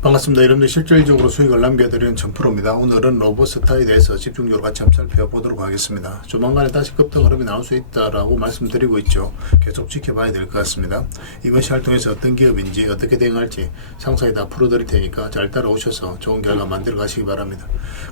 반갑습니다. 여러분들 실질적으로 수익을 남겨드리는 전프로입니다. 오늘은 로보스타에 대해서 집중적으로 같이 한번 살펴보도록 하겠습니다. 조만간에 다시 급등 흐름이 나올 수 있다라고 말씀드리고 있죠. 계속 지켜봐야 될 것 같습니다. 이번 시간을 통해서 어떤 기업인지 어떻게 대응할지 상세히 다 풀어드릴 테니까 잘 따라오셔서 좋은 결과 만들어 가시기 바랍니다.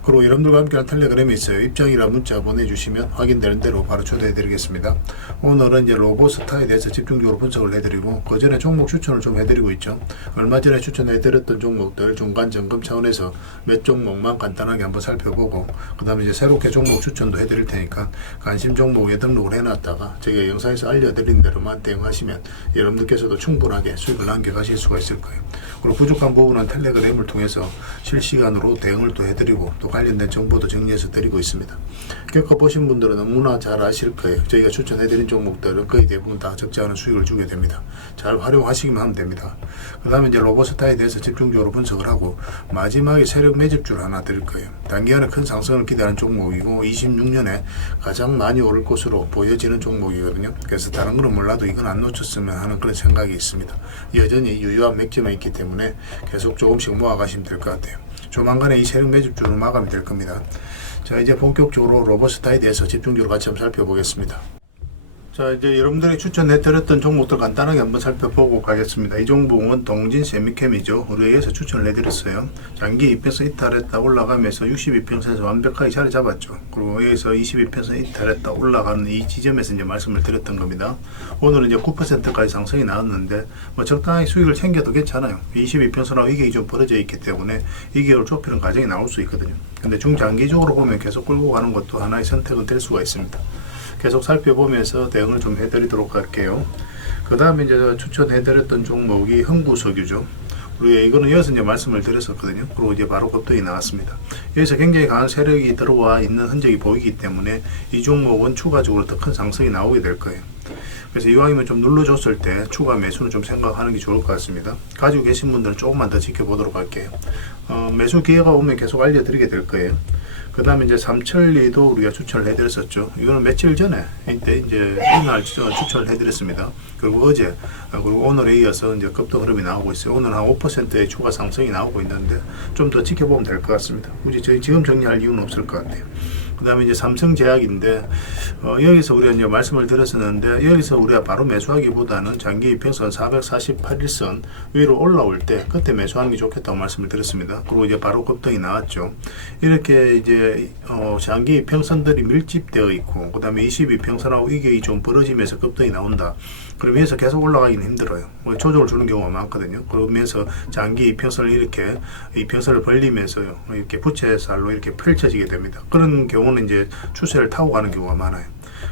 그리고 여러분들과 함께하는 텔레그램이 있어요. 입장이라 문자 보내주시면 확인되는 대로 바로 초대해드리겠습니다. 오늘은 이제 로보스타에 대해서 집중적으로 분석을 해드리고 그 전에 종목 추천을 좀 해드리고 있죠. 얼마 전에 추천해드렸던 종목들 중간 점검 차원에서 몇 종목만 간단하게 한번 살펴보고 그 다음에 이제 새롭게 종목 추천도 해드릴 테니까 관심 종목에 등록을 해놨다가 제가 영상에서 알려드린 대로만 대응하시면 여러분들께서도 충분하게 수익을 남겨가실 수가 있을 거예요. 그리고 부족한 부분은 텔레그램을 통해서 실시간으로 대응을 또 해드리고 또 관련된 정보도 정리해서 드리고 있습니다. 겪어보신 분들은 너무나 잘 아실 거예요. 저희가 추천해드린 종목들은 거의 대부분 다 적지 않은 수익을 주게 됩니다. 잘 활용하시기만 하면 됩니다. 그 다음에 이제 로보스타에 대해서 집중적으로 분석을 하고 마지막에 세력 매집주를 하나 드릴 거예요. 단기간에 큰 상승을 기대하는 종목이고 26년에 가장 많이 오를 것으로 보여지는 종목이거든요. 그래서 다른 거는 몰라도 이건 안 놓쳤으면 하는 그런 생각이 있습니다. 여전히 유효한 맥점이 있기 때문에 계속 조금씩 모아가시면 될 것 같아요. 조만간에 이 세력 매집주는 마감이 될 겁니다. 자, 이제 본격적으로 로보스타에 대해서 집중적으로 같이 한번 살펴보겠습니다. 자, 이제 여러분들이 추천해드렸던 종목들 간단하게 한번 살펴보고 가겠습니다. 이 종목은 동진 세미캠이죠. 우리에서 추천을 해드렸어요. 장기 이평선 이탈했다 올라가면서 62평선에서 완벽하게 자리 잡았죠. 그리고 여기서 22평선 이탈했다 올라가는 이 지점에서 이제 말씀을 드렸던 겁니다. 오늘은 이제 9%까지 상승이 나왔는데 뭐 적당히 수익을 챙겨도 괜찮아요. 22평선하고 이게 좀 벌어져 있기 때문에 이격을 좁히는 과정이 나올 수 있거든요. 근데 중장기적으로 보면 계속 끌고 가는 것도 하나의 선택은 될 수가 있습니다. 계속 살펴보면서 대응을 좀 해드리도록 할게요. 그 다음에 이제 추천해드렸던 종목이 흥부석유죠. 우리가 이거는 여기서 이제 말씀을 드렸었거든요. 그리고 이제 바로 급등이 나왔습니다. 여기서 굉장히 강한 세력이 들어와 있는 흔적이 보이기 때문에 이 종목은 추가적으로 더 큰 상승이 나오게 될 거예요. 그래서 이왕이면 좀 눌러줬을 때 추가 매수는 좀 생각하는 게 좋을 것 같습니다. 가지고 계신 분들은 조금만 더 지켜보도록 할게요. 매수 기회가 오면 계속 알려드리게 될 거예요. 그 다음에 이제 삼천리도 우리가 추천을 해드렸었죠. 이거는 며칠 전에 이때 이제 이날 추천을 해드렸습니다. 그리고 어제 그리고 오늘에 이어서 이제 급등 흐름이 나오고 있어요. 오늘 한 5%의 추가 상승이 나오고 있는데 좀 더 지켜보면 될 것 같습니다. 굳이 저희 지금 정리할 이유는 없을 것 같아요. 그 다음에 이제 삼성제약인데 여기서 우리가 이제 말씀을 드렸었는데 여기서 우리가 바로 매수하기보다는 장기 이평선 448일선 위로 올라올 때 그때 매수하는 게 좋겠다고 말씀을 드렸습니다. 그리고 이제 바로 급등이 나왔죠. 이렇게 이제 장기 이평선들이 밀집되어 있고 그 다음에 22평선하고 이게 좀 벌어지면서 급등이 나온다. 그럼 위에서 계속 올라가기는 힘들어요. 조정을 주는 경우가 많거든요. 그러면서 장기 이평선을 이렇게 이평선을 벌리면서요 이렇게 부채살로 이렇게 펼쳐지게 됩니다. 그런 경우는 이제 추세를 타고 가는 경우가 많아요.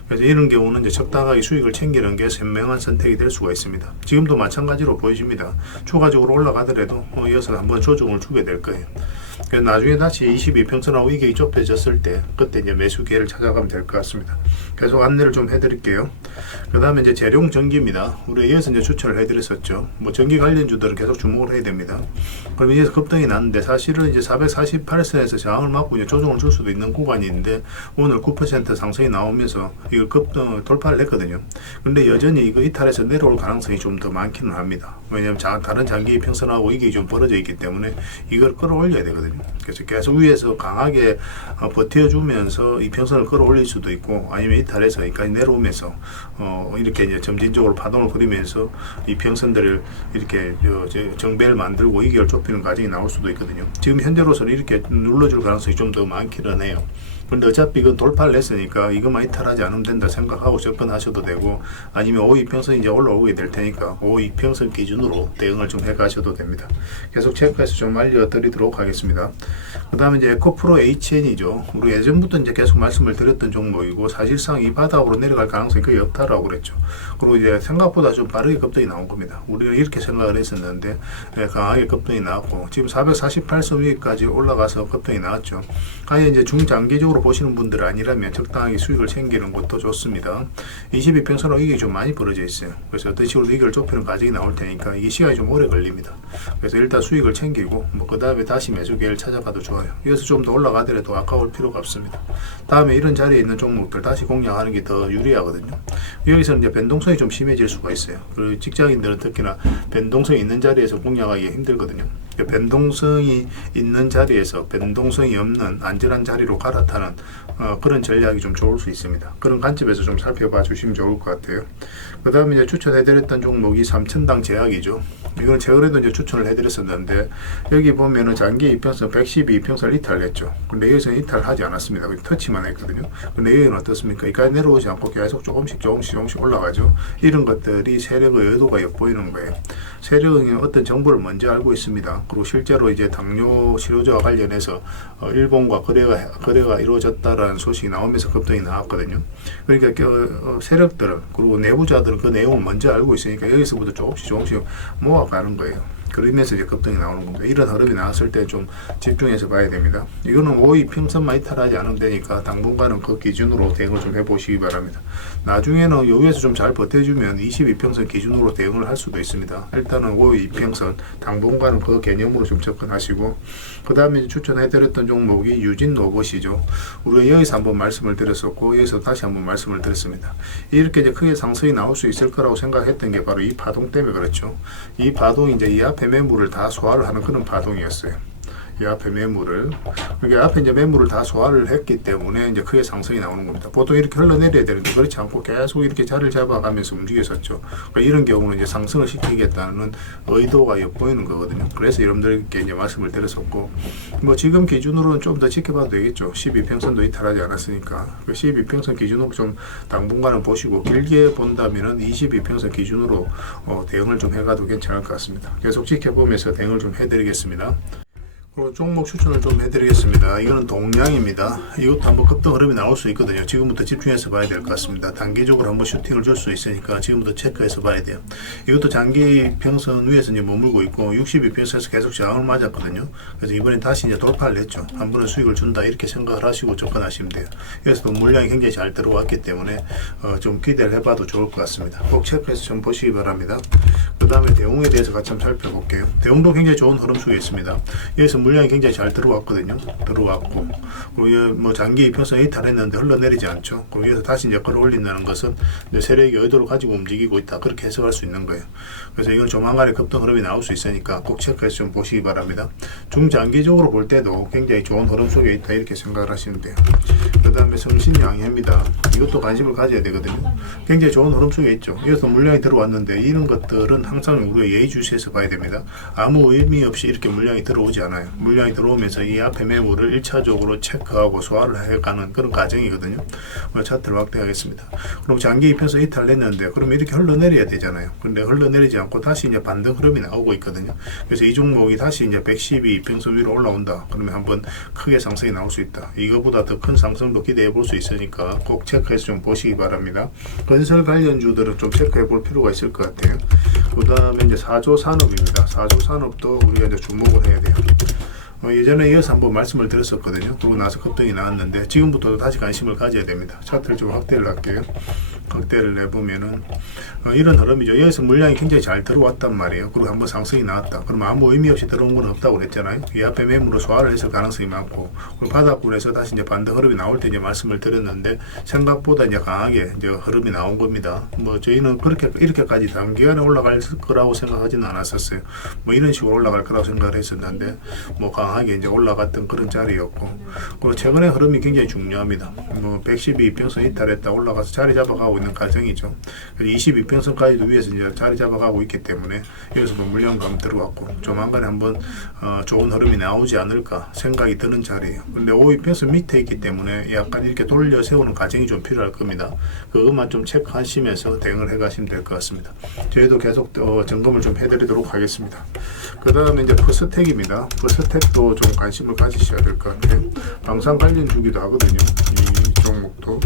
그래서 이런 경우는 이제 적당하게 수익을 챙기는 게 현명한 선택이 될 수가 있습니다. 지금도 마찬가지로 보여집니다. 추가적으로 올라가더라도 이어서 한번 조정을 주게 될 거예요. 그래서 나중에 다시 22평선하고 이게 좁혀졌을 때 그때 이제 매수 기회를 찾아가면 될 것 같습니다. 계속 안내를 좀 해드릴게요. 그 다음에 이제 재룡전기입니다. 우리 이어서 이제 추천을 해드렸었죠. 뭐 전기 관련주들은 계속 주목을 해야 됩니다. 그럼 이제 급등이 났는데 사실은 이제 448선에서 저항을 맞고 이제 조정을 줄 수도 있는 구간이 있는데 오늘 9% 상승이 나오면서 이걸 급등 돌파를 했거든요. 근데 여전히 이거 이탈해서 내려올 가능성이 좀 더 많기는 합니다. 왜냐하면 다른 장기 평선하고 이게 좀 벌어져 있기 때문에 이걸 끌어올려야 되거든요. 그래서 계속 위에서 강하게 버텨주면서 이 평선을 끌어올릴 수도 있고 아니면 이탈해서 여기까지 내려오면서 이렇게 이제 점진적으로 파동을 그리면서 이 평선들을 이렇게 정배를 만들고 이격을 좁히는 과정이 나올 수도 있거든요. 지금 현재로서는 이렇게 눌러줄 가능성이 좀 더 많기는 해요. 근데 어차피 이건 돌파를 했으니까 이것만 이탈하지 않으면 된다 생각하고 접근하셔도 되고 아니면 5이평선 이제 올라오게 될 테니까 5이평선 기준으로 대응을 좀 해가셔도 됩니다. 계속 체크해서 좀 알려드리도록 하겠습니다. 그 다음에 이제 에코프로 HN이죠. 우리 예전부터 이제 계속 말씀을 드렸던 종목이고 사실상 이 바닥으로 내려갈 가능성이 거의 없다라고 그랬죠. 그리고 이제 생각보다 좀 빠르게 급등이 나온 겁니다. 우리는 이렇게 생각을 했었는데 강하게 급등이 나왔고 지금 448선 위까지 올라가서 급등이 나왔죠. 아예 이제 중장기적으로 보시는 분들 아니라면 적당하게 수익을 챙기는 것도 좋습니다. 22평선으로 이게 좀 많이 벌어져 있어요. 그래서 어떤 식으로 이걸 좁히는 과정이 나올 테니까 이게 시간이 좀 오래 걸립니다. 그래서 일단 수익을 챙기고 그 다음에 다시 매수 기회를 찾아가도 좋아요. 여기서 좀 더 올라가더라도 아까울 필요가 없습니다. 다음에 이런 자리에 있는 종목들 다시 공략하는 게 더 유리하거든요. 여기서는 이제 변동성이 좀 심해질 수가 있어요. 그리고 직장인들은 특히나 변동성이 있는 자리에서 공략하기 힘들거든요. 변동성이 있는 자리에서 변동성이 없는 안전한 자리로 갈아타는 그런 전략이 좀 좋을 수 있습니다. 그런 관점에서 좀 살펴봐 주시면 좋을 것 같아요. 그 다음에 이제 추천해드렸던 종목이 3천당 제약이죠. 이건 최근에도 이제 추천을 해드렸었는데, 여기 보면은 장기 이평선 112 이평선을 이탈했죠. 근데 여기서는 이탈하지 않았습니다. 터치만 했거든요. 근데 여기는 어떻습니까? 여기까지 내려오지 않고 계속 조금씩 올라가죠. 이런 것들이 세력의 의도가 엿보이는 거예요. 세력은 어떤 정보를 먼저 알고 있습니다. 그리고 실제로 이제 당뇨 치료제와 관련해서 일본과 거래가 이루어졌다라는 소식이 나오면서 급등이 나왔거든요. 그러니까 세력들은, 그리고 내부자들은 그 내용을 먼저 알고 있으니까 여기서부터 조금씩 모아가는 거예요. 그러면서 이제 급등이 나오는 겁니다. 이런 흐름이 나왔을 때 좀 집중해서 봐야 됩니다. 이거는 5위 평선만 이탈하지 않으면 되니까 당분간은 그 기준으로 대응을 좀 해보시기 바랍니다. 나중에는 여기에서 좀 잘 버텨주면 22평선 기준으로 대응을 할 수도 있습니다. 일단은 5위 평선 당분간은 그 개념으로 좀 접근하시고, 그 다음에 추천해드렸던 종목이 유진 로봇이죠. 우리가 여기서 한번 말씀을 드렸었고, 여기서 다시 한번 말씀을 드렸습니다. 이렇게 이제 크게 상승이 나올 수 있을 거라고 생각했던 게 바로 이 파동 때문에 그렇죠. 이 파동이 이제 이 앞에 매물을 다 소화를 하는 그런 파동이었어요. 이 앞에 매물을, 그러니까 앞에 이제 매물을 다 소화를 했기 때문에 이제 크게 상승이 나오는 겁니다. 보통 이렇게 흘러내려야 되는데 그렇지 않고 계속 이렇게 자리를 잡아가면서 움직였었죠. 그러니까 이런 경우는 이제 상승을 시키겠다는 의도가 엿보이는 거거든요. 그래서 여러분들께 이제 말씀을 드렸었고, 뭐 지금 기준으로는 좀 더 지켜봐도 되겠죠. 12평선도 이탈하지 않았으니까. 12평선 기준으로 좀 당분간은 보시고, 길게 본다면은 22평선 기준으로 대응을 좀 해가도 괜찮을 것 같습니다. 계속 지켜보면서 대응을 좀 해드리겠습니다. 그리고 종목 추천을 좀 해드리겠습니다. 이거는 동량입니다. 이것도 한번 급등 흐름이 나올 수 있거든요. 지금부터 집중해서 봐야 될 것 같습니다. 단기적으로 한번 슈팅을 줄 수 있으니까 지금부터 체크해서 봐야 돼요. 이것도 장기 평선 위에서 이제 머물고 있고 62평선에서 계속 저항을 맞았거든요. 그래서 이번에 다시 이제 돌파를 했죠. 한 번은 수익을 준다 이렇게 생각을 하시고 접근하시면 돼요. 여기서도 물량이 굉장히 잘 들어왔기 때문에 좀 기대를 해봐도 좋을 것 같습니다. 꼭 체크해서 좀 보시기 바랍니다. 그 다음에 대웅에 대해서 같이 한번 살펴볼게요. 대웅도 굉장히 좋은 흐름 속에 있습니다. 여기서 물량이 굉장히 잘 들어왔거든요. 들어왔고, 그리고 뭐 장기 이평선 이탈했는데 흘러내리지 않죠. 그리고 여기서 다시 이제 끌어올린다는 것은 이제 세력의 의도를 가지고 움직이고 있다, 그렇게 해석할 수 있는 거예요. 그래서 이건 조만간에 급등 흐름이 나올 수 있으니까 꼭 체크해서 좀 보시기 바랍니다. 중장기적으로 볼 때도 굉장히 좋은 흐름 속에 있다, 이렇게 생각을 하시면 돼요. 그 다음에 성신양해입니다. 이것도 관심을 가져야 되거든요. 굉장히 좋은 흐름 속에 있죠. 여기서 물량이 들어왔는데 이런 것들은 항상 우리가 예의주시해서 봐야 됩니다. 아무 의미 없이 이렇게 물량이 들어오지 않아요. 물량이 들어오면서 이 앞에 매물을 1차적으로 체크하고 소화를 해가는 그런 과정이거든요. 차트를 확대하겠습니다. 그럼 장기 이평선 이탈했는데 그러면 이렇게 흘러내려야 되잖아요. 근데 흘러내리지 않고 다시 이제 반등 흐름이 나오고 있거든요. 그래서 이 종목이 다시 이제 112 이평선 위로 올라온다. 그러면 한번 크게 상승이 나올 수 있다. 이거보다 더 큰 상승도 기대해 볼 수 있으니까 꼭 체크해서 좀 보시기 바랍니다. 건설 관련주들은 좀 체크해 볼 필요가 있을 것 같아요. 그 다음에 이제 4조 산업입니다. 4조 산업도 우리가 이제 주목을 해야 돼요. 예전에 이어서 한번 말씀을 드렸었거든요. 그러고 나서 급등이 나왔는데 지금부터도 다시 관심을 가져야 됩니다. 차트를 좀 확대를 할게요. 확대를 내보면은 이런 흐름이죠. 여기서 물량이 굉장히 잘 들어왔단 말이에요. 그리고 한번 상승이 나왔다. 그러면 아무 의미 없이 들어온 건 없다고 그랬잖아요. 이 앞에 매물로 소화를 했을 가능성이 많고, 그리고 바닥권에서 다시 이제 반등 흐름이 나올 때 이제 말씀을 드렸는데 생각보다 이제 강하게 이제 흐름이 나온 겁니다. 뭐 저희는 이렇게까지 단기간에 올라갈 거라고 생각하지는 않았었어요. 뭐 이런 식으로 올라갈 거라고 생각을 했었는데 뭐 강하게 이제 올라갔던 그런 자리였고, 그리고 최근에 흐름이 굉장히 중요합니다. 뭐 112평선 이탈했다 올라가서 자리 잡아가고 있는 과정이죠. 22평선까지도 위에서 이제 자리 잡아가고 있기 때문에 여기서도 물량감 들어왔고 조만간에 한번 좋은 흐름이 나오지 않을까 생각이 드는 자리예요. 근데 5위평선 밑에 있기 때문에 약간 이렇게 돌려 세우는 과정이 좀 필요할 겁니다. 그것만 좀 체크하시면서 대응을 해가시면 될 것 같습니다. 저희도 계속 점검을 좀 해드리도록 하겠습니다. 그 다음에 이제 퍼스텍입니다. 퍼스텍도 좀 관심을 가지셔야 될 것 같아요. 방산 관련 주기도 하거든요. 이 종목도.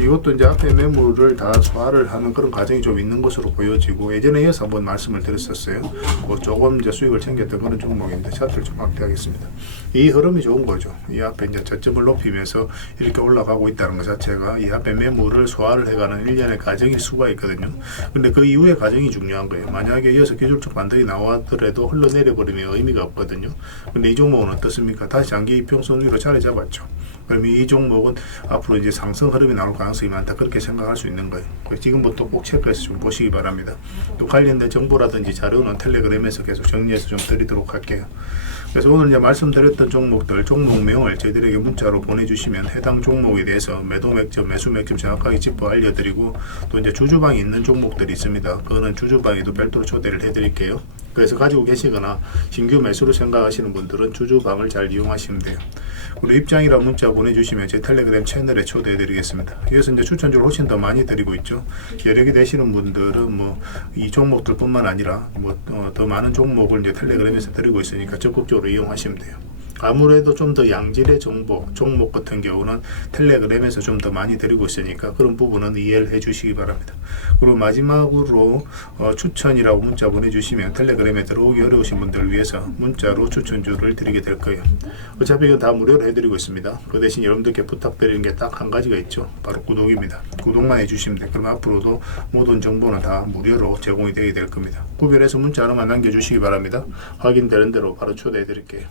이것도 이제 앞에 매물을 다 소화를 하는 그런 과정이 좀 있는 것으로 보여지고, 예전에 이어서 한번 말씀을 드렸었어요. 뭐 조금 이제 수익을 챙겼던 그런 종목인데 차트를 좀 확대하겠습니다. 이 흐름이 좋은 거죠. 이 앞에 이제 저점을 높이면서 이렇게 올라가고 있다는 것 자체가 이 앞에 매물을 소화를 해가는 일련의 과정일 수가 있거든요. 근데 그 이후의 과정이 중요한 거예요. 만약에 이어서 기술적 반등이 나왔더라도 흘러내려 버리면 의미가 없거든요. 근데 이 종목은 어떻습니까? 다시 장기 이평선 위로 자리 잡았죠. 그러면 이 종목은 앞으로 이제 상승 흐름이 나올 가능성이 많다. 그렇게 생각할 수 있는 거예요. 지금부터 꼭 체크해서 좀 보시기 바랍니다. 또 관련된 정보라든지 자료는 텔레그램에서 계속 정리해서 좀 드리도록 할게요. 그래서 오늘 이제 말씀드렸던 종목들, 종목명을 저희들에게 문자로 보내주시면 해당 종목에 대해서 매도 맥점, 매수 맥점 정확하게 짚어 알려드리고, 또 이제 주주방이 있는 종목들이 있습니다. 그거는 주주방에도 별도로 초대를 해드릴게요. 그래서 가지고 계시거나 신규 매수로 생각하시는 분들은 주주방을 잘 이용하시면 돼요. 그리고 입장이라 문자 보내주시면 제 텔레그램 채널에 초대해드리겠습니다. 여기서 이제 추천주를 훨씬 더 많이 드리고 있죠. 여력이 되시는 분들은 뭐 이 종목들뿐만 아니라 뭐 더 많은 종목을 이제 텔레그램에서 드리고 있으니까 적극적으로 이용하시면 돼요. 아무래도 좀 더 양질의 정보, 종목 같은 경우는 텔레그램에서 좀 더 많이 드리고 있으니까 그런 부분은 이해를 해 주시기 바랍니다. 그리고 마지막으로 추천이라고 문자 보내주시면 텔레그램에 들어오기 어려우신 분들을 위해서 문자로 추천주를 드리게 될 거예요. 어차피 이건 다 무료로 해드리고 있습니다. 그 대신 여러분들께 부탁드리는 게 딱 한 가지가 있죠. 바로 구독입니다. 구독만 해주시면 돼요. 그럼 앞으로도 모든 정보는 다 무료로 제공이 되게 될 겁니다. 구별해서 문자 하나만 남겨주시기 바랍니다. 확인되는 대로 바로 초대해 드릴게요.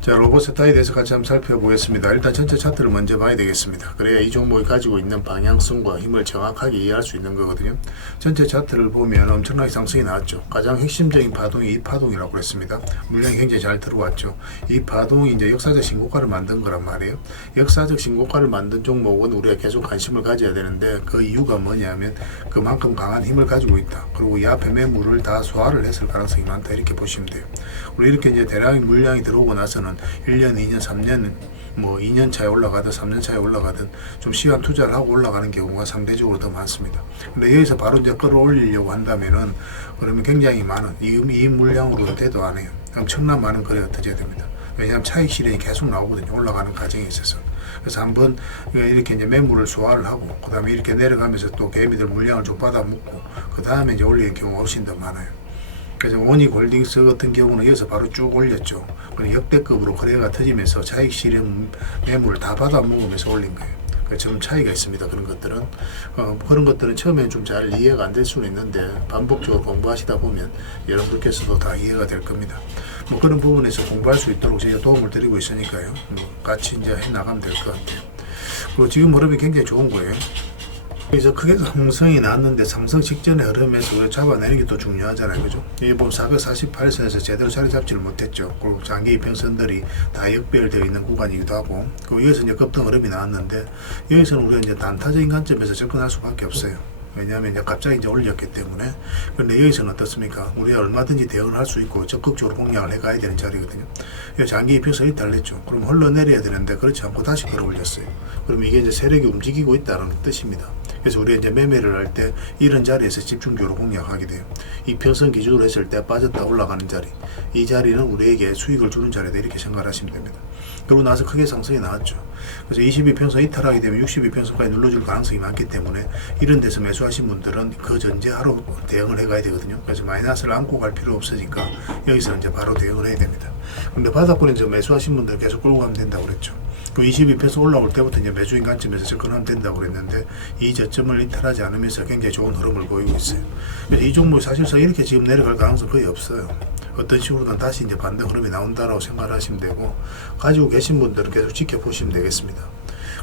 자, 로봇스타에 대해서 같이 한번 살펴보겠습니다. 일단 전체 차트를 먼저 봐야 되겠습니다. 그래야 이 종목이 가지고 있는 방향성과 힘을 정확하게 이해할 수 있는 거거든요. 전체 차트를 보면 엄청나게 상승이 나왔죠. 가장 핵심적인 파동이 이 파동이라고 했습니다. 물량이 굉장히 잘 들어왔죠. 이 파동이 이제 역사적 신고가를 만든 거란 말이에요. 역사적 신고가를 만든 종목은 우리가 계속 관심을 가져야 되는데, 그 이유가 뭐냐면 그만큼 강한 힘을 가지고 있다. 그리고 이 앞에 매물을 다 소화를 했을 가능성이 많다. 이렇게 보시면 돼요. 우리 이렇게 이제 대량의 물량이 들어오고 나서는 1년, 2년, 3년, 뭐 2년 차에 올라가든 3년 차에 올라가든 좀 시간 투자를 하고 올라가는 경우가 상대적으로 더 많습니다. 근데 여기서 바로 이제 끌어올리려고 한다면은 그러면 굉장히 많은 이 물량으로도 돼도 안 해요. 엄청난 많은 거래가 터져야 됩니다. 왜냐하면 차익 실현이 계속 나오거든요. 올라가는 과정에 있어서. 그래서 한번 이렇게 이제 매물을 소화를 하고, 그 다음에 이렇게 내려가면서 또 개미들 물량을 좀 받아 먹고, 그 다음에 이제 올리는 경우가 훨씬 더 많아요. 그래서 오닉홀딩스 같은 경우는 여기서 바로 쭉 올렸죠. 역대급으로 거래가 터지면서 차익 실현 매물을 다 받아 먹으면서 올린 거예요. 좀 차이가 있습니다. 그런 것들은 그런 것들은 처음엔 좀 잘 이해가 안 될 수는 있는데, 반복적으로 공부하시다 보면 여러분들께서도 다 이해가 될 겁니다. 뭐 그런 부분에서 공부할 수 있도록 제가 도움을 드리고 있으니까요. 같이 이제 해 나가면 될 것 같아요. 그리고 지금 흐름이 굉장히 좋은 거예요. 그래서 크게 상승이 났는데 상승 직전의 흐름에서 우리가 잡아내는 게 또 중요하잖아요. 그죠? 여기 보면 448선에서 제대로 자리 잡지를 못했죠. 그리고 장기 이평선들이 다 역별되어 있는 구간이기도 하고, 그리고 여기서 이제 급등 흐름이 나왔는데, 여기서는 우리가 이제 단타적인 관점에서 접근할 수밖에 없어요. 왜냐하면 이제 갑자기 이제 올렸기 때문에. 그런데 여기서는 어떻습니까? 우리가 얼마든지 대응을 할 수 있고 적극적으로 공략을 해가야 되는 자리거든요. 장기 이평선이 이탈했죠. 그럼 흘러내려야 되는데 그렇지 않고 다시 끌어올렸어요. 그럼 이게 이제 세력이 움직이고 있다는 뜻입니다. 그래서 우리가 이제 매매를 할 때 이런 자리에서 집중적으로 공략하게 돼요. 이평선 기준으로 했을 때 빠졌다 올라가는 자리, 이 자리는 우리에게 수익을 주는 자리다. 이렇게 생각하시면 됩니다. 그러고 나서 크게 상승이 나왔죠. 그래서 22평선 이탈하게 되면 62평선까지 눌러줄 가능성이 많기 때문에 이런 데서 매수하신 분들은 그 전제 하루 대응을 해가야 되거든요. 그래서 마이너스를 안고 갈 필요 없으니까 여기서 이제 바로 대응을 해야 됩니다. 근데 바닥권에 이제 매수하신 분들 계속 끌고 가면 된다고 그랬죠. 그 22평선 올라올 때부터 이제 매수인 관점에서 접근하면 된다고 그랬는데, 이 저점을 이탈하지 않으면서 굉장히 좋은 흐름을 보이고 있어요. 그래서 이 종목이 사실상 이렇게 지금 내려갈 가능성 거의 없어요. 어떤 식으로든 다시 이제 반등 흐름이 나온다라고 생각을 하시면 되고, 가지고 계신 분들은 계속 지켜보시면 되겠습니다.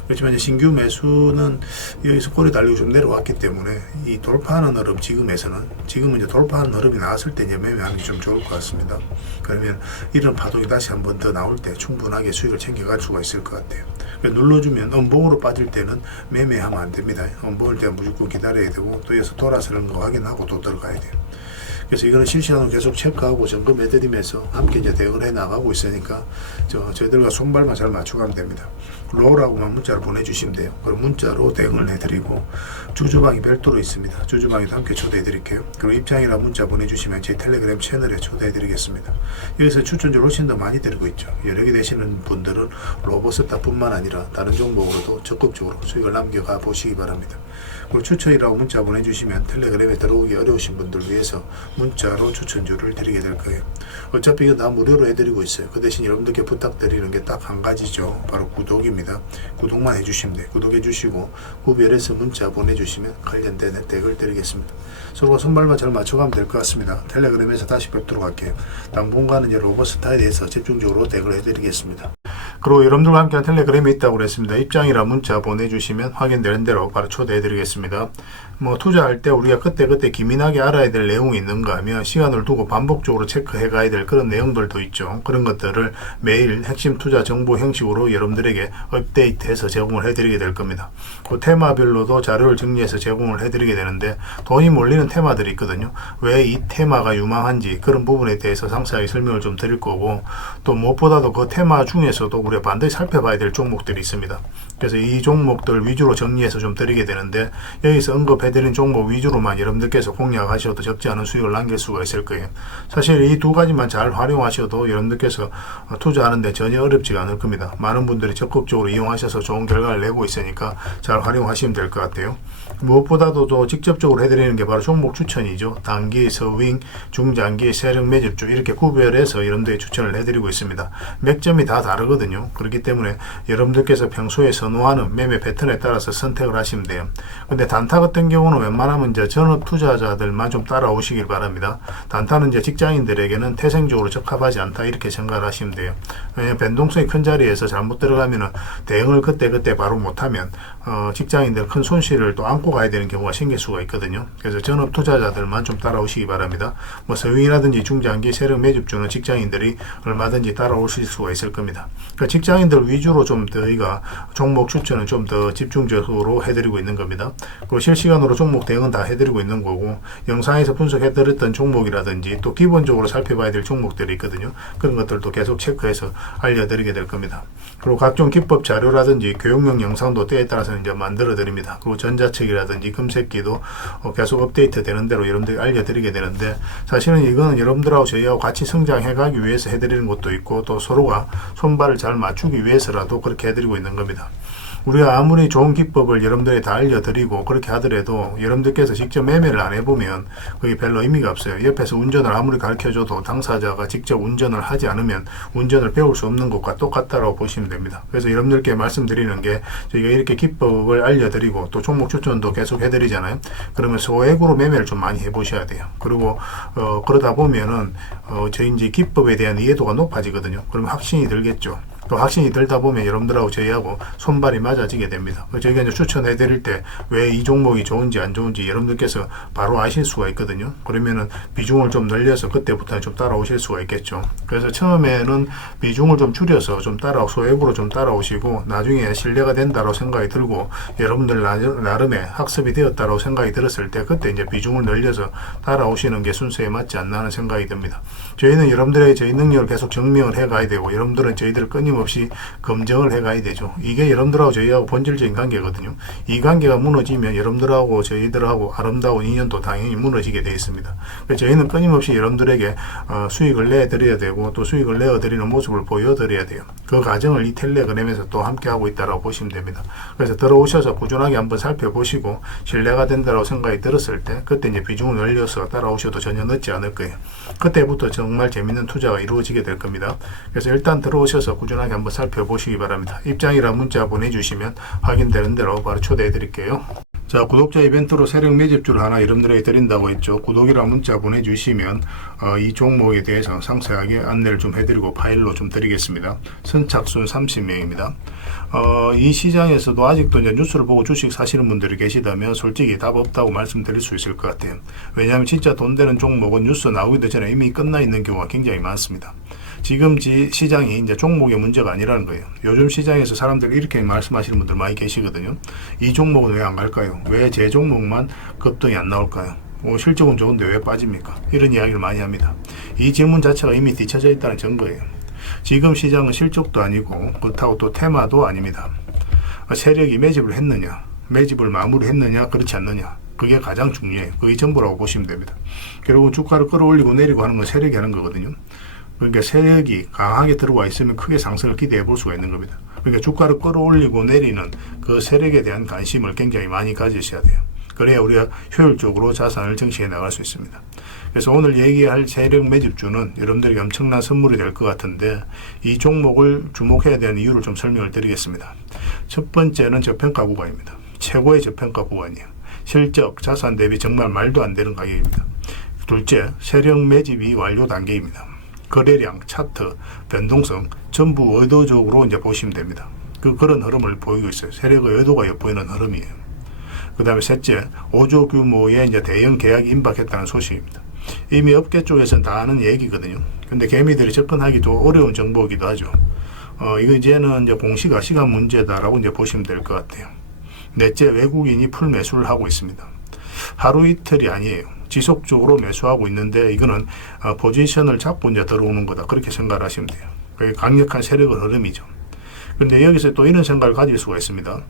그렇지만 이제 신규 매수는 여기서 꼬리 달리고 좀 내려왔기 때문에 이 돌파하는 흐름, 지금은 이제 돌파하는 흐름이 나왔을 때 이제 매매하는 게 좀 좋을 것 같습니다. 그러면 이런 파동이 다시 한 번 더 나올 때 충분하게 수익을 챙겨갈 수가 있을 것 같아요. 눌러주면 음봉으로 빠질 때는 매매하면 안 됩니다. 음봉일 때는 무조건 기다려야 되고, 또 여기서 돌아서는 거 확인하고 또 들어가야 돼요. 그래서 이거는 실시간으로 계속 체크하고 점검해드리면서 함께 이제 대응을 해 나가고 있으니까 저희들과 손발만 잘 맞춰가면 됩니다. 로우라고만 문자를 보내주시면 돼요. 그럼 문자로 대응을 해드리고, 주주방이 별도로 있습니다. 주주방에도 함께 초대해드릴게요. 그리고 입장이라 문자 보내주시면 제 텔레그램 채널에 초대해드리겠습니다. 여기서 추천주를 훨씬 더 많이 드리고 있죠. 여력이 되시는 분들은 로봇스타뿐만 아니라 다른 종목으로도 적극적으로 수익을 남겨가 보시기 바랍니다. 그리고 추천이라고 문자 보내주시면 텔레그램에 들어오기 어려우신 분들 위해서 문자로 추천주를 드리게 될 거예요. 어차피 이거 다 무료로 해드리고 있어요. 그 대신 여러분들께 부탁드리는 게 딱 한 가지죠. 바로 구독입니다. 구독만 해주시면 돼요. 구독해 주시고 구별해서 문자 보내주시면 관련된 혜택을 드리겠습니다. 서로가 손발만 잘 맞춰가면 될 것 같습니다. 텔레그램에서 다시 뵙도록 할게요. 당분간은 로봇스타에 대해서 집중적으로 대응을 해드리겠습니다. 그리고 여러분들과 함께한 텔레그램이 있다고 그랬습니다. 입장이라 문자 보내주시면 확인되는 대로 바로 초대해드리겠습니다. 투자할 때 우리가 그때그때 기민하게 알아야 될 내용이 있는가 하면 시간을 두고 반복적으로 체크해 가야 될 그런 내용들도 있죠. 그런 것들을 매일 핵심 투자 정보 형식으로 여러분들에게 업데이트해서 제공을 해드리게 될 겁니다. 그 테마별로도 자료를 정리해서 제공을 해드리게 되는데 돈이 몰리는 테마들이 있거든요. 왜 이 테마가 유망한지 그런 부분에 대해서 상세하게 설명을 좀 드릴 거고, 또 무엇보다도 그 테마 중에서도 우리가 반드시 살펴봐야 될 종목들이 있습니다. 그래서 이 종목들 위주로 정리해서 좀 드리게 되는데, 여기서 언급해드린 종목 위주로만 여러분들께서 공략하셔도 적지 않은 수익을 남길 수가 있을 거예요. 사실 이 두 가지만 잘 활용하셔도 여러분들께서 투자하는데 전혀 어렵지가 않을 겁니다. 많은 분들이 적극적으로 이용하셔서 좋은 결과를 내고 있으니까 잘 활용하시면 될 것 같아요. 무엇보다도 또 직접적으로 해드리는 게 바로 종목 추천이죠. 단기, 서윙, 중장기, 세력 매집주 이렇게 구별해서 여러분들이 추천을 해드리고 있습니다. 맥점이 다 다르거든요. 그렇기 때문에 여러분들께서 평소에 선호하는 매매 패턴에 따라서 선택을 하시면 돼요. 근데 단타 같은 경우는 웬만하면 이제 전업 투자자들만 좀 따라오시길 바랍니다. 단타는 이제 직장인들에게는 태생적으로 적합하지 않다 이렇게 생각을 하시면 돼요. 왜냐하면 변동성이 큰 자리에서 잘못 들어가면은 대응을 그때 바로 못하면 직장인들 큰 손실을 또 안고 가야 되는 경우가 생길 수가 있거든요. 그래서 전업 투자자들만 좀 따라오시기 바랍니다. 서윙이라든지 중장기 세력 매집주는 직장인들이 얼마든지 따라오실 수가 있을 겁니다. 그러니까 직장인들 위주로 좀 저희가 종목 추천은 좀 더 집중적으로 해드리고 있는 겁니다. 그리고 실시간으로 종목 대응은 다 해드리고 있는 거고, 영상에서 분석해드렸던 종목이라든지 또 기본적으로 살펴봐야 될 종목들이 있거든요. 그런 것들도 계속 체크해서 알려드리게 될 겁니다. 그리고 각종 기법 자료라든지 교육용 영상도 때에 따라서는 이제 만들어 드립니다. 그리고 전자책이라든지 금색기도 계속 업데이트 되는 대로 여러분들이 알려드리게 되는데, 사실은 이거는 여러분들하고 저희하고 같이 성장해 가기 위해서 해드리는 것도 있고, 또 서로가 손발을 잘 맞추기 위해서라도 그렇게 해드리고 있는 겁니다. 우리가 아무리 좋은 기법을 여러분들이 다 알려드리고 그렇게 하더라도 여러분들께서 직접 매매를 안 해보면 그게 별로 의미가 없어요. 옆에서 운전을 아무리 가르쳐줘도 당사자가 직접 운전을 하지 않으면 운전을 배울 수 없는 것과 똑같다고 보시면 됩니다. 그래서 여러분들께 말씀드리는 게, 저희가 이렇게 기법을 알려드리고 또 종목 추천도 계속 해드리잖아요. 그러면 소액으로 매매를 좀 많이 해보셔야 돼요. 그리고 그러다 보면은 저희 이제 기법에 대한 이해도가 높아지거든요. 그러면 확신이 들겠죠. 또 확신이 들다 보면 여러분들하고 저희하고 손발이 맞아지게 됩니다. 저희가 이제 추천해 드릴 때 왜 이 종목이 좋은지 안 좋은지 여러분들께서 바로 아실 수가 있거든요. 그러면은 비중을 좀 늘려서 그때부터 좀 따라오실 수가 있겠죠. 그래서 처음에는 비중을 좀 줄여서 좀 소액으로 좀 따라오시고, 나중에 신뢰가 된다고 생각이 들고 여러분들 나름의 학습이 되었다고 생각이 들었을 때 그때 이제 비중을 늘려서 따라오시는 게 순서에 맞지 않나 하는 생각이 듭니다. 저희는 여러분들의 저희 능력을 계속 증명을 해 가야 되고, 여러분들은 저희들을 끊임없이 검증을 해 가야 되죠. 이게 여러분들하고 저희하고 본질적인 관계거든요. 이 관계가 무너지면 여러분들하고 저희들하고 아름다운 인연도 당연히 무너지게 되어 있습니다. 그래서 저희는 끊임없이 여러분들에게 수익을 내드려야 되고, 또 수익을 내어드리는 모습을 보여드려야 돼요. 그 과정을 이 텔레그램에서 또 함께 하고 있다고 보시면 됩니다. 그래서 들어오셔서 꾸준하게 한번 살펴보시고 신뢰가 된다고 생각이 들었을 때 그때 이제 비중을 늘려서 따라오셔도 전혀 늦지 않을 거예요. 그때부터 정말 재밌는 투자가 이루어지게 될 겁니다. 그래서 일단 들어오셔서 꾸준하게 한번 살펴보시기 바랍니다. 입장이라 문자 보내주시면 확인되는 대로 바로 초대해 드릴게요. 자, 구독자 이벤트로 세력 매집주를 하나 여러분들에게 드린다고 했죠. 구독이랑 문자 보내주시면 이 종목에 대해서 상세하게 안내를 좀 해드리고 파일로 좀 드리겠습니다. 선착순 30명입니다. 이 시장에서도 아직도 이제 뉴스를 보고 주식 사시는 분들이 계시다면 솔직히 답 없다고 말씀드릴 수 있을 것 같아요. 왜냐하면 진짜 돈 되는 종목은 뉴스 나오기도 전에 이미 끝나 있는 경우가 굉장히 많습니다. 지금 시장이 이제 종목의 문제가 아니라는 거예요. 요즘 시장에서 사람들이 이렇게 말씀하시는 분들 많이 계시거든요. 이 종목은 왜 안 갈까요? 왜 제 종목만 급등이 안 나올까요? 실적은 좋은데 왜 빠집니까? 이런 이야기를 많이 합니다. 이 질문 자체가 이미 뒤쳐져 있다는 증거예요. 지금 시장은 실적도 아니고 그렇다고 또 테마도 아닙니다. 세력이 매집을 했느냐, 매집을 마무리했느냐, 그렇지 않느냐, 그게 가장 중요해요. 그게 전부라고 보시면 됩니다. 결국은 주가를 끌어올리고 내리고 하는 건 세력이 하는 거거든요. 그러니까 세력이 강하게 들어와 있으면 크게 상승을 기대해 볼 수가 있는 겁니다. 그러니까 주가를 끌어올리고 내리는 그 세력에 대한 관심을 굉장히 많이 가지셔야 돼요. 그래야 우리가 효율적으로 자산을 정치해 나갈 수 있습니다. 그래서 오늘 얘기할 세력 매집주는 여러분들에게 엄청난 선물이 될 것 같은데 이 종목을 주목해야 되는 이유를 좀 설명을 드리겠습니다. 첫 번째는 저평가 구간입니다. 최고의 저평가 구간이에요. 실적, 자산 대비 정말 말도 안 되는 가격입니다. 둘째, 세력 매집이 완료 단계입니다. 거래량, 차트, 변동성 전부 의도적으로 이제 보시면 됩니다. 그런 흐름을 보이고 있어요. 세력의 의도가 엿보이는 흐름이에요. 그 다음에 셋째, 5조 규모의 이제 대형 계약이 임박했다는 소식입니다. 이미 업계 쪽에서는 다 아는 얘기거든요. 근데 개미들이 접근하기도 어려운 정보이기도 하죠. 이거 이제는 이제 공시가 시간 문제다라고 이제 보시면 될 것 같아요. 넷째, 외국인이 풀 매수를 하고 있습니다. 하루 이틀이 아니에요. 지속적으로 매수하고 있는데 이거는 포지션을 잡고 이제 들어오는 거다. 그렇게 생각을 하시면 돼요. 그게 강력한 세력의 흐름이죠. 그런데 여기서 또 이런 생각을 가질 수가 있습니다.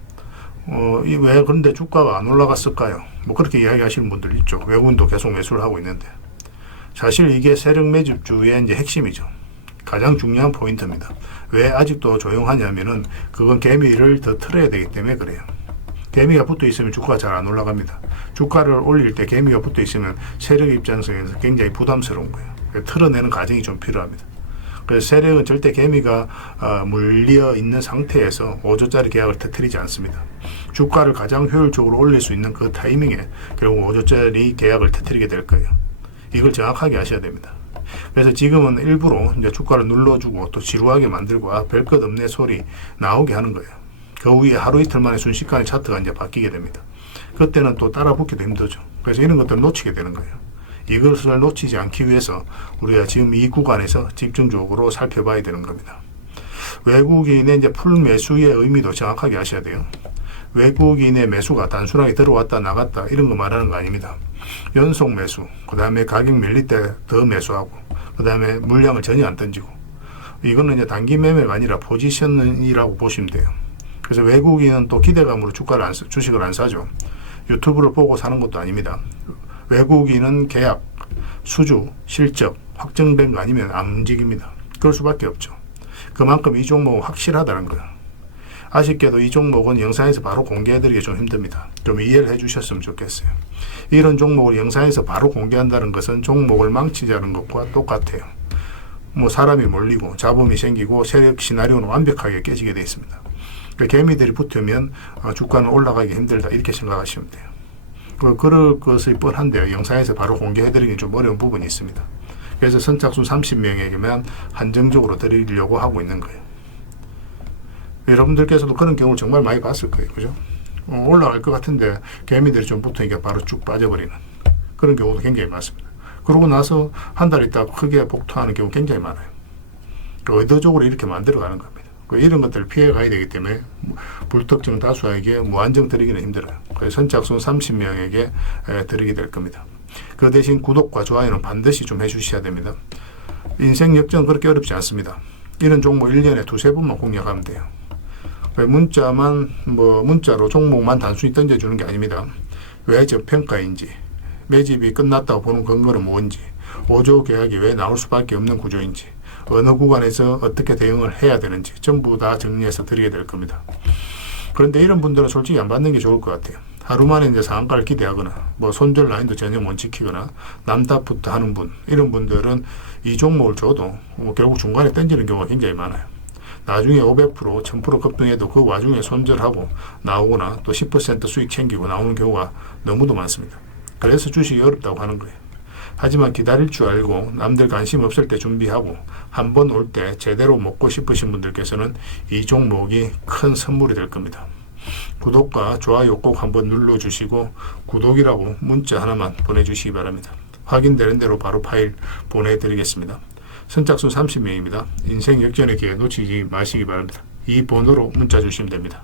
왜 그런데 주가가 안 올라갔을까요? 뭐 그렇게 이야기하시는 분들 있죠. 외국인도 계속 매수를 하고 있는데. 사실 이게 세력 매집주의 이제 핵심이죠. 가장 중요한 포인트입니다. 왜 아직도 조용하냐면은 그건 개미를 더 틀어야 되기 때문에 그래요. 개미가 붙어 있으면 주가가 잘 안 올라갑니다. 주가를 올릴 때 개미가 붙어 있으면 세력 입장에서 굉장히 부담스러운 거예요. 틀어내는 과정이 좀 필요합니다. 그래서 세력은 절대 개미가 물려 있는 상태에서 5조짜리 계약을 터뜨리지 않습니다. 주가를 가장 효율적으로 올릴 수 있는 그 타이밍에 결국 5조짜리 계약을 터뜨리게 될 거예요. 이걸 정확하게 아셔야 됩니다. 그래서 지금은 일부러 이제 주가를 눌러주고 또 지루하게 만들고 별 것 없네 소리 나오게 하는 거예요. 그 후에 하루 이틀 만에 순식간에 차트가 이제 바뀌게 됩니다. 그때는 또 따라 붙기도 힘들죠. 그래서 이런 것들을 놓치게 되는 거예요. 이것을 놓치지 않기 위해서 우리가 지금 이 구간에서 집중적으로 살펴봐야 되는 겁니다. 외국인의 이제 풀 매수의 의미도 정확하게 아셔야 돼요. 외국인의 매수가 단순하게 들어왔다 나갔다 이런 거 말하는 거 아닙니다. 연속 매수, 그 다음에 가격 밀릴 때 더 매수하고, 그 다음에 물량을 전혀 안 던지고, 이거는 이제 단기 매매가 아니라 포지션이라고 보시면 돼요. 그래서 외국인은 또 기대감으로 주식을 안 사죠. 유튜브를 보고 사는 것도 아닙니다. 외국인은 계약, 수주, 실적 확정된 거 아니면 안 움직입니다. 그럴 수밖에 없죠. 그만큼 이 종목은 확실하다는 거예요. 아쉽게도 이 종목은 영상에서 바로 공개해드리기 좀 힘듭니다. 좀 이해를 해주셨으면 좋겠어요. 이런 종목을 영상에서 바로 공개한다는 것은 종목을 망치자는 것과 똑같아요. 뭐 사람이 몰리고 잡음이 생기고 세력 시나리오는 완벽하게 깨지게 되어 있습니다. 그러니까 개미들이 붙으면 주가는 올라가기 힘들다 이렇게 생각하시면 돼요. 그럴 것이 뻔한데요. 영상에서 바로 공개해드리기 좀 어려운 부분이 있습니다. 그래서 선착순 30명에게만 한정적으로 드리려고 하고 있는 거예요. 여러분들께서도 그런 경우를 정말 많이 봤을 거예요. 그죠? 올라갈 것 같은데 개미들이 좀 붙으니까 바로 쭉 빠져버리는 그런 경우도 굉장히 많습니다. 그러고 나서 한 달 있다가 크게 복토하는 경우 굉장히 많아요. 의도적으로 이렇게 만들어가는 겁니다. 이런 것들을 피해 가야 되기 때문에 불특정 다수에게 무한정 드리기는 힘들어요. 그래서 선착순 30명에게 드리게 될 겁니다. 그 대신 구독과 좋아요는 반드시 좀 해주셔야 됩니다. 인생 역전 그렇게 어렵지 않습니다. 이런 종목 1년에 두세 번만 공략하면 돼요. 문자로 종목만 단순히 던져주는 게 아닙니다. 왜 저평가인지, 매집이 끝났다고 보는 근거는 뭔지, 5조 계약이 왜 나올 수밖에 없는 구조인지, 어느 구간에서 어떻게 대응을 해야 되는지 전부 다 정리해서 드리게 될 겁니다. 그런데 이런 분들은 솔직히 안 받는 게 좋을 것 같아요. 하루 만에 이제 상한가를 기대하거나 손절 라인도 전혀 못 지키거나 남답부터 하는 분, 이런 분들은 이 종목을 줘도 결국 중간에 던지는 경우가 굉장히 많아요. 나중에 500%, 1000% 급등해도 그 와중에 손절하고 나오거나 또 10% 수익 챙기고 나오는 경우가 너무도 많습니다. 그래서 주식이 어렵다고 하는 거예요. 하지만 기다릴 줄 알고 남들 관심 없을 때 준비하고 한 번 올 때 제대로 먹고 싶으신 분들께서는 이 종목이 큰 선물이 될 겁니다. 구독과 좋아요 꼭 한번 눌러주시고 구독이라고 문자 하나만 보내주시기 바랍니다. 확인되는 대로 바로 파일 보내드리겠습니다. 선착순 30명입니다. 인생 역전의 기회 놓치지 마시기 바랍니다. 이 번호로 문자 주시면 됩니다.